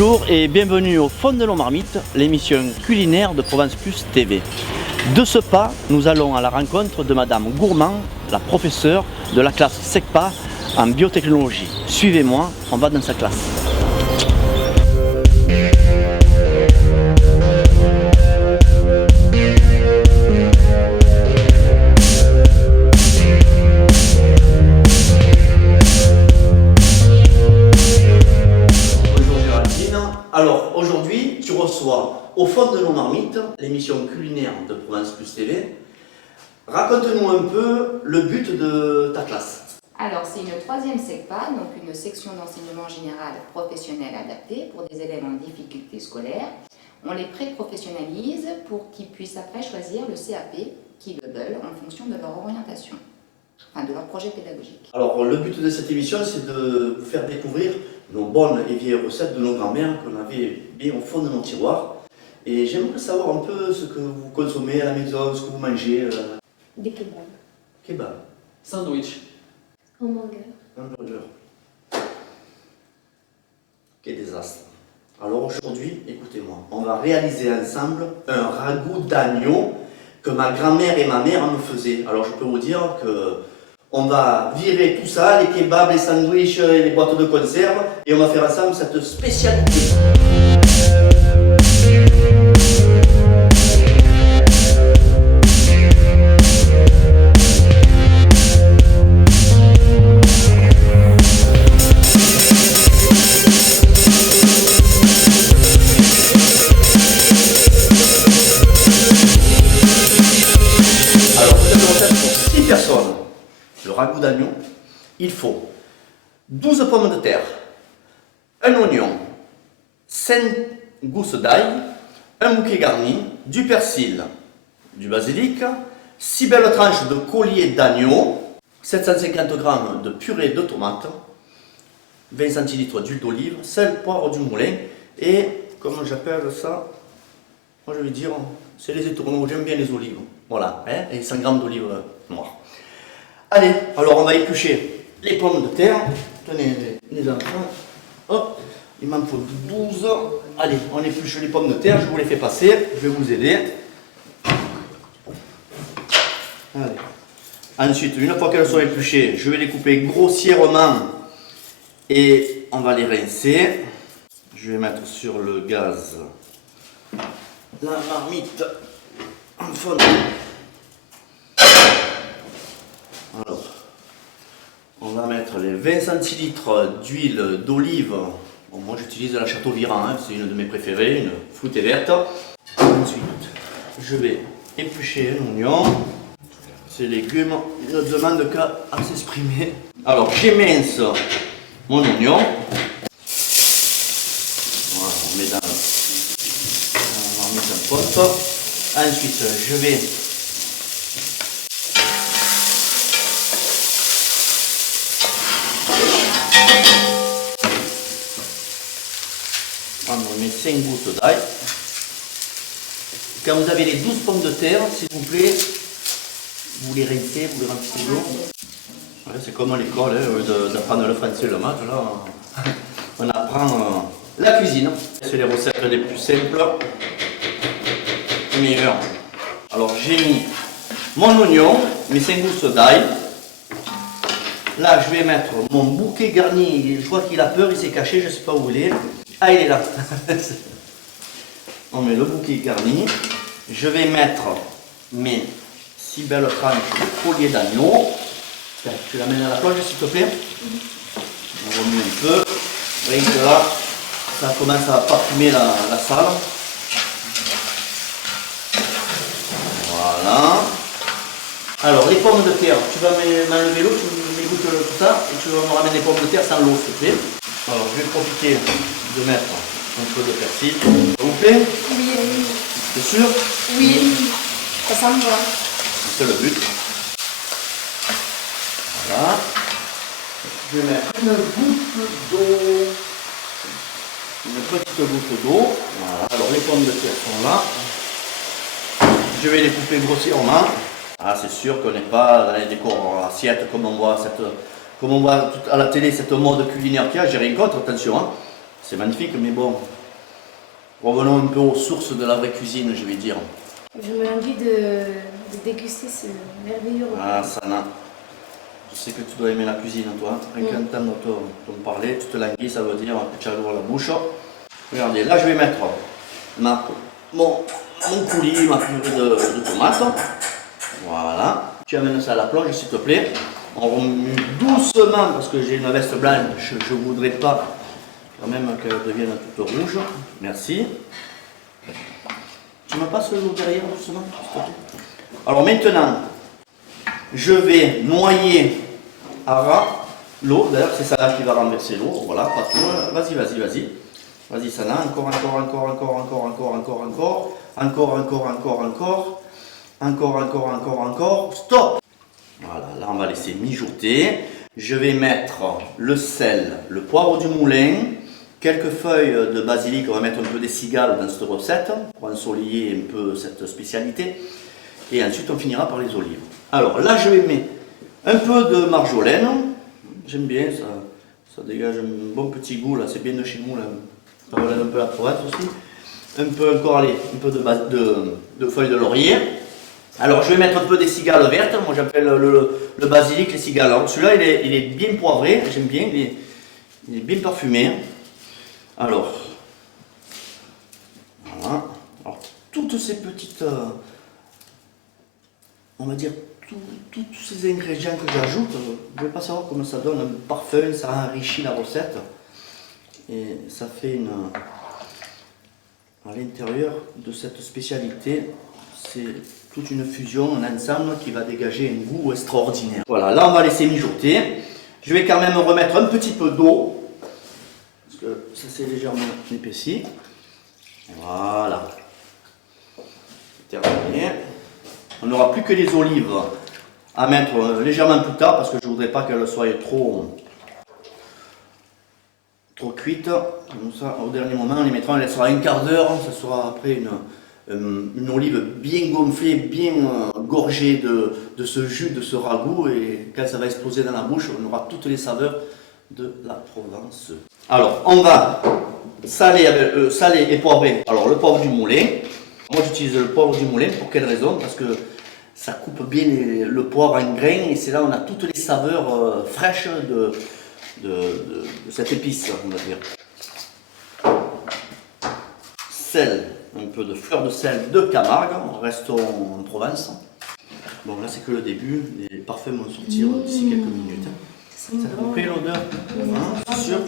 Bonjour et bienvenue au Fond de nos marmites, l'émission culinaire de Provence Plus TV. De ce pas, nous allons à la rencontre de Madame Gourmand, la professeure de la classe SECPA en biotechnologie. Suivez-moi, on va dans sa classe. Alors aujourd'hui, tu reçois au Fond de nos marmites, l'émission culinaire de Provence Plus TV. Raconte-nous un peu le but de ta classe. Alors c'est une troisième SECPA, donc une section d'enseignement général professionnel adaptée pour des élèves en difficulté scolaire. On les pré-professionnalise pour qu'ils puissent après choisir le CAP qu'ils veulent en fonction de leur orientation, enfin de leur projet pédagogique. Alors le but de cette émission, c'est de vous faire découvrir nos bonnes et vieilles recettes de nos grands-mères qu'on avait bien au fond de nos tiroirs. Et j'aimerais savoir un peu ce que vous consommez à la maison, ce que vous mangez. Des kebabs. Kebab. Sandwich. Hamburger. Hamburger. Quel désastre. Alors aujourd'hui, écoutez-moi, on va réaliser ensemble un ragoût d'agneau que ma grand-mère et ma mère me faisaient. Alors je peux vous dire que on va virer tout ça, les kebabs, les sandwichs et les boîtes de conserve, et on va faire ensemble cette spécialité. Alors vous avez une recette pour 6 personnes. Le ragoût d'agneau, il faut 12 pommes de terre, un oignon, 5 gousses d'ail, un bouquet garni, du persil, du basilic, 6 belles tranches de collier d'agneau, 750 g de purée de tomates, 20 centilitres d'huile d'olive, sel, poivre du moulin et, comment j'appelle ça, moi je vais dire, c'est les étourneaux, j'aime bien les olives, voilà, hein, et 100 g d'olive noire. Allez, alors on va éplucher les pommes de terre. Tenez les enfants. Hop, il m'en faut 12. Allez, on épluche les pommes de terre, je vous les fais passer, je vais vous aider. Allez. Ensuite, une fois qu'elles sont épluchées, je vais les couper grossièrement et on va les rincer. Je vais mettre sur le gaz la marmite en fond. Alors, on va mettre les 20 centilitres d'huile d'olive. Bon, moi j'utilise la Châteauviran, hein, c'est une de mes préférées, une floutée verte. Ensuite, je vais éplucher un oignon. Ces légumes ne demandent qu'à s'exprimer. Alors, j'émince mon oignon. Voilà, on met dans la marmite en pote. Ensuite, je vais prendre mes 5 gouttes d'ail. Quand vous avez les 12 pommes de terre, s'il vous plaît, vous les rincez, vous les remplissez d'eau. Ouais, c'est comme à l'école, hein, d'apprendre le français et le maths. Là, on apprend la cuisine. C'est les recettes les plus simples et meilleures. Alors j'ai mis mon oignon, mes 5 gousses d'ail. Là, je vais mettre mon bouquet garni. Je vois qu'il a peur, il s'est caché, je ne sais pas où il est. Ah, il est là. On met le bouquet garni. Je vais mettre mes 6 belles tranches de collier d'agneau. Tu l'amènes à la plage, s'il te plaît. On remet un peu. Rien que là, ça commence à parfumer la salle. Voilà. Alors, les pommes de terre, tu vas m'enlever l'eau, tu m'égouttes tout ça, et tu vas me ramener les pommes de terre sans l'eau, s'il te plaît. Alors, je vais profiter de mettre un peu de persil. Ça vous plaît? Oui. C'est sûr? Oui. Ça sent bon. C'est le but. Voilà. Je vais mettre une goutte d'eau. Une petite goutte d'eau. Voilà. Alors, les pommes de terre sont là. Je vais les couper grossièrement. Ah, c'est sûr qu'on n'est pas dans les décors assiettes comme on voit à la télé, cette mode culinaire qu'il y a. J'ai rien contre, attention. Hein. C'est magnifique, mais bon, revenons un peu aux sources de la vraie cuisine, je vais dire. Je me languis de déguster ce merveilleux repas. Ah, Sana, je sais que tu dois aimer la cuisine, toi. Rien qu'entendre t'en parler, tu te languis, ça veut dire que tu as l'eau à la bouche. Regardez, là je vais mettre mon coulis, ma purée de tomates. Voilà. Tu amènes ça à la planche, s'il te plaît. On remue doucement, parce que j'ai une veste blanche, je ne voudrais pas quand même qu'elle devienne toute rouge. Merci. Tu me passes l'eau derrière doucement, s'il te plaît. Alors maintenant, je vais noyer à ras l'eau. D'ailleurs, c'est Sana qui va renverser l'eau. Voilà, pas tout. Vas-y, vas-y, vas-y. Vas-y, Sana, encore. Stop! Voilà, là on va laisser mijoter. Je vais mettre le sel, le poivre du moulin, quelques feuilles de basilic. On va mettre un peu des cigales dans cette recette pour ensoleiller un peu cette spécialité. Et ensuite on finira par les olives. Alors là je vais mettre un peu de marjolaine. J'aime bien, ça dégage un bon petit goût là, c'est bien de chez nous là. Ça relève un peu la province aussi. Un peu encore, allez, un peu de feuilles de laurier. Alors je vais mettre un peu des cigales vertes, moi j'appelle le basilic les cigales. Alors celui-là il est bien poivré, j'aime bien, il est bien parfumé. Alors, voilà. Alors toutes ces petites, on va dire, tous ces ingrédients que j'ajoute, je ne vais pas savoir comment ça donne un parfum, ça enrichit la recette. Et ça fait à l'intérieur de cette spécialité, c'est toute une fusion, un ensemble qui va dégager un goût extraordinaire. Voilà, là on va laisser mijoter. Je vais quand même remettre un petit peu d'eau, parce que ça s'est légèrement épaissi. Voilà. C'est terminé. On n'aura plus que les olives à mettre légèrement plus tard, parce que je ne voudrais pas qu'elles soient trop cuites. Comme ça, au dernier moment, on les mettra, on les laissera un quart d'heure. Ça sera après une olive bien gonflée, bien gorgée de ce jus, de ce ragoût. Et quand ça va exploser dans la bouche, on aura toutes les saveurs de la Provence. Alors, on va saler et poivrer. Alors, le poivre du moulin. Moi, j'utilise le poivre du moulin. Pour quelle raison? Parce que ça coupe bien le poivre en grains. Et c'est là où on a toutes les saveurs fraîches de cette épice, on va dire. Sel, un peu de fleur de sel de Camargue, on reste en Provence. Bon, là c'est que le début, les parfums vont sortir d'ici quelques minutes. Ça te plaît l'odeur? C'est sûr?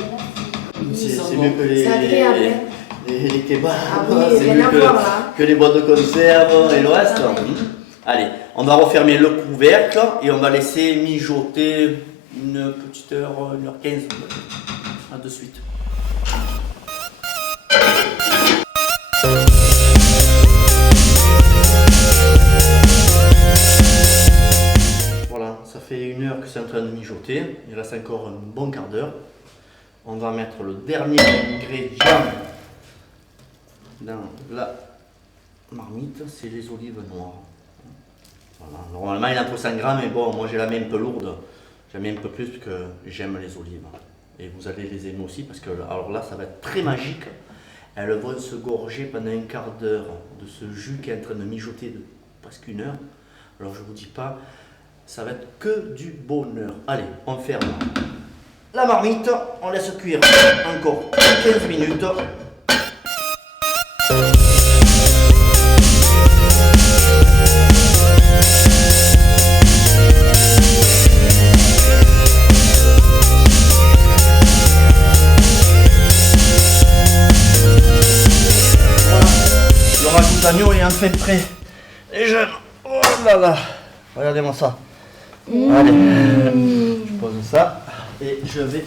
C'est mieux que les kebabs, c'est mieux que les boîtes de conserve et le reste. Allez, on va refermer le couvercle et on va laisser mijoter une petite heure, 1h15. À de suite. Voilà, ça fait 1 heure que c'est en train de mijoter. Il reste encore un bon quart d'heure. On va mettre le dernier ingrédient dans la marmite, c'est les olives noires. Voilà. Normalement il en faut 100 grammes, mais bon, moi j'ai la main un peu lourde. J'aime un peu plus parce que j'aime les olives. Et vous allez les aimer aussi parce que alors là ça va être très magique. Elles vont se gorger pendant un quart d'heure de ce jus qui est en train de mijoter de presque 1 heure. Alors je vous dis pas, ça va être que du bonheur. Allez, on ferme la marmite, on laisse cuire encore 15 minutes. L'agneau est enfin prêt. Les jeunes, oh là là, regardez-moi ça. Allez, je pose ça et je vais.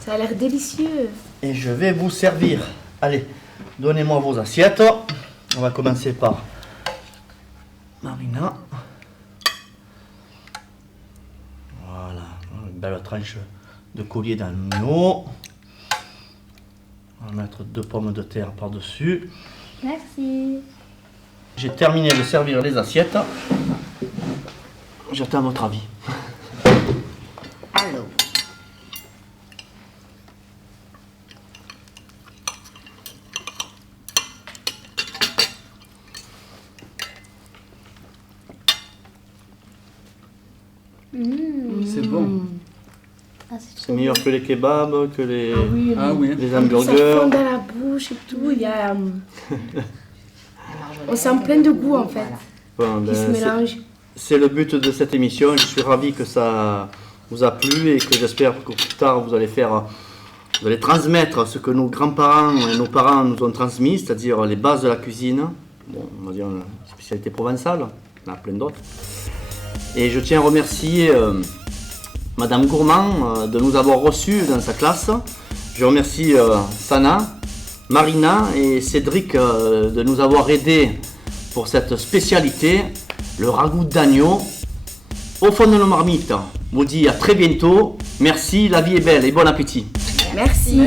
Ça a l'air délicieux. Et je vais vous servir. Allez, donnez-moi vos assiettes. On va commencer par Marina. Voilà, une belle tranche de collier d'agneau. On va mettre 2 pommes de terre par-dessus. Merci. J'ai terminé de servir les assiettes. J'attends votre avis. Alors, C'est bon. Ah, C'est meilleur que les kebabs, que les, Ah oui. les Ça hamburgers. fond dans la bouche et tout. Il y a, La marjolaine, on sent plein de goût en fait, Bon, qui ben, se mélangent. c'est le but de cette émission. Je suis ravi que ça vous a plu et que j'espère que plus tard vous allez transmettre ce que nos grands-parents et nos parents nous ont transmis, c'est-à-dire les bases de la cuisine. Bon, on va dire une spécialité provençale, il y en a plein d'autres. Et je tiens à remercier Madame Gourmand de nous avoir reçus dans sa classe. Je remercie Sana, Marina et Cédric de nous avoir aidés pour cette spécialité, le ragoût d'agneau au fond de nos marmites. Je vous dis à très bientôt. Merci, la vie est belle et bon appétit. Merci.